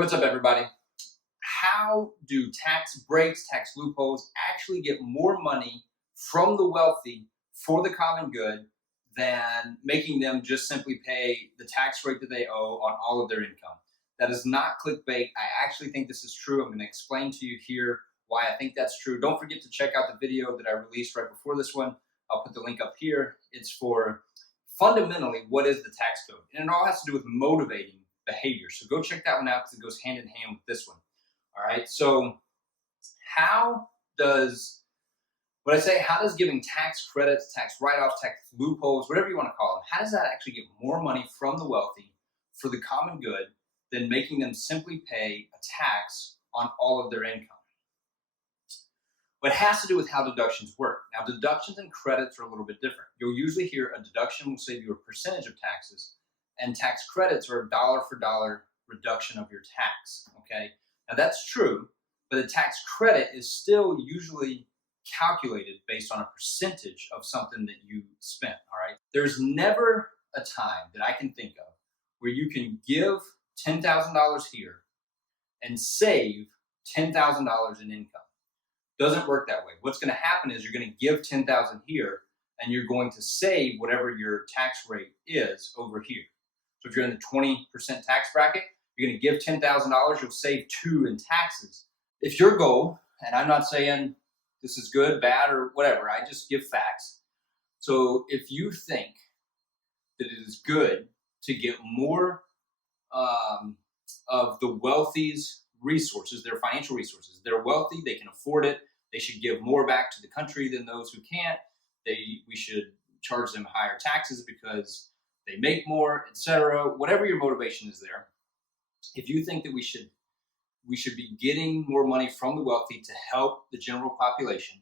What's up, everybody? How do tax breaks, tax loopholes actually get more money from the wealthy for the common good than making them just simply pay the tax rate that they owe on all of their income? That is not clickbait. I actually think this is true. I'm going to explain to you here why I think that's true. Don't forget to check out the video that I released right before this one. I'll put the link up here. It's for fundamentally what is the tax code, and it all has to do with motivating behavior. So go check that one out because it goes hand in hand with this one. All right. So how does giving tax credits, tax write-offs, tax loopholes, whatever you want to call them, how does that actually get more money from the wealthy for the common good than making them simply pay a tax on all of their income? Well, it has to do with how deductions work. Now, deductions and credits are a little bit different. You'll usually hear a deduction will save you a percentage of taxes, and tax credits are a dollar for dollar reduction of your tax, okay? Now that's true, but a tax credit is still usually calculated based on a percentage of something that you spent, all right? There's never a time that I can think of where you can give $10,000 here and save $10,000 in income. Doesn't work that way. What's gonna happen is you're gonna give $10,000 here and you're going to save whatever your tax rate is over here. So if you're in the 20% tax bracket, you're going to give $10,000, you'll save $2,000 in taxes. If your goal, and I'm not saying this is good, bad, or whatever, I just give facts. So if you think that it is good to get more of the wealthy's resources, their financial resources, they're wealthy, they can afford it, they should give more back to the country than those who can't, we should charge them higher taxes because they make more, etc. Whatever your motivation is there, if you think that we should be getting more money from the wealthy to help the general population,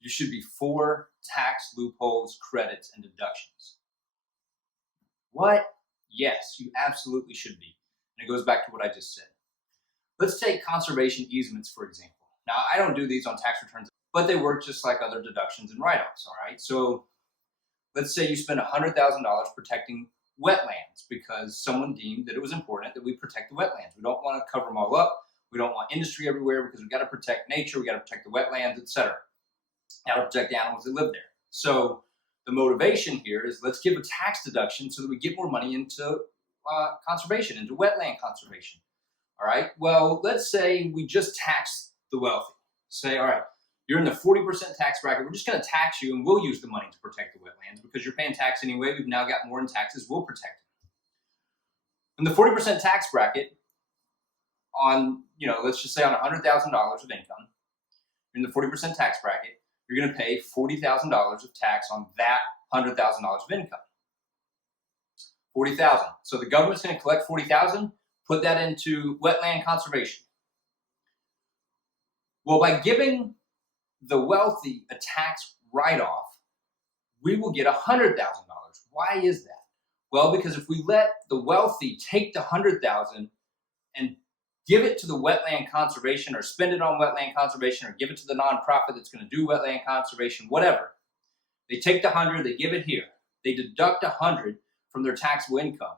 you should be for tax loopholes, credits, and deductions. What? Yes, you absolutely should be. And it goes back to what I just said. Let's take conservation easements, for example. Now, I don't do these on tax returns, but they work just like other deductions and write-offs, all right? So let's say you spend $100,000 protecting wetlands because someone deemed that it was important that we protect the wetlands. We don't want to cover them all up. We don't want industry everywhere because we got to protect nature. We got to protect the wetlands, etc. Got to protect the animals that live there. So the motivation here is let's give a tax deduction so that we get more money into conservation, into wetland conservation. All right. Well, let's say we just tax the wealthy. Say, all right, you're in the 40% tax bracket. We're just going to tax you, and we'll use the money to protect the wetlands because you're paying tax anyway. We've now got more in taxes. We'll protect it. In the 40% tax bracket, on let's just say on $100,000 of income, in the 40% tax bracket, you're going to pay $40,000 of tax on that $100,000 of income. $40,000. So the government's going to collect $40,000, put that into wetland conservation. Well, by giving the wealthy a tax write-off, we will get $100,000. Why is that? Well, because if we let the wealthy take the $100,000 and give it to the wetland conservation or spend it on wetland conservation or give it to the nonprofit that's going to do wetland conservation, whatever, they take the 100, they give it here. They deduct 100 from their taxable income.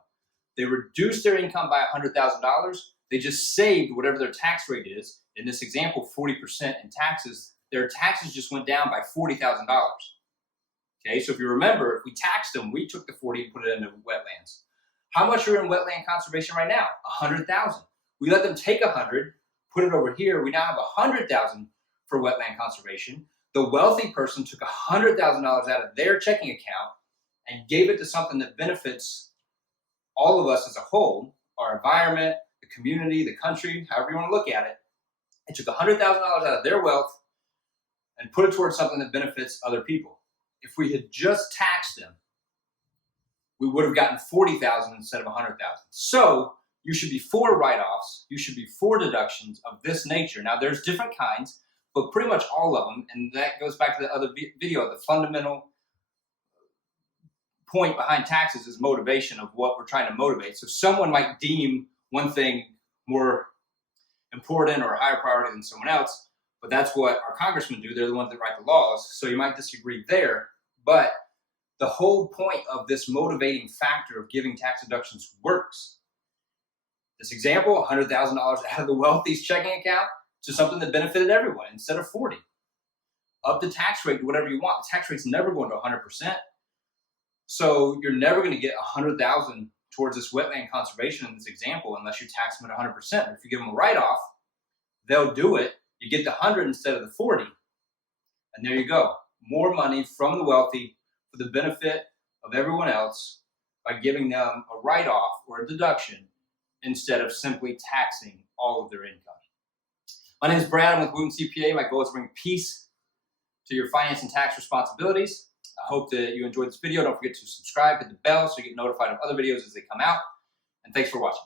They reduce their income by $100,000. They just saved whatever their tax rate is. In this example, 40% in taxes. Their taxes just went down by $40,000. Okay, so if you remember, if we taxed them, we took the 40 and put it into wetlands. How much are in wetland conservation right now? 100,000. We let them take 100, put it over here. We now have 100,000 for wetland conservation. The wealthy person took $100,000 out of their checking account and gave it to something that benefits all of us as a whole, our environment, the community, the country, however you want to look at it. They took $100,000 out of their wealth and put it towards something that benefits other people. If we had just taxed them, we would have gotten $40,000 instead of $100,000. So you should be for write-offs. You should be for deductions of this nature. Now, there's different kinds, but pretty much all of them, and that goes back to the other video, the fundamental point behind taxes is motivation of what we're trying to motivate. So someone might deem one thing more important or a higher priority than someone else, but that's what our congressmen do. They're the ones that write the laws. So you might disagree there, but the whole point of this motivating factor of giving tax deductions works This example, $100,000 out of the wealthy's checking account to something that benefited everyone instead of 40. Up the tax rate to whatever you want. The tax rate's never going to 100%. So you're never going to get 100,000 towards this wetland conservation in this example unless you tax them at 100%. If you give them a write-off, they'll do it. You get the 100 instead of the 40. And there you go. More money from the wealthy for the benefit of everyone else by giving them a write-off or a deduction instead of simply taxing all of their income. My name is Brad. I'm with Wooten CPA. My goal is to bring peace to your finance and tax responsibilities. I hope that you enjoyed this video. Don't forget to subscribe, hit the bell so you get notified of other videos as they come out. And thanks for watching.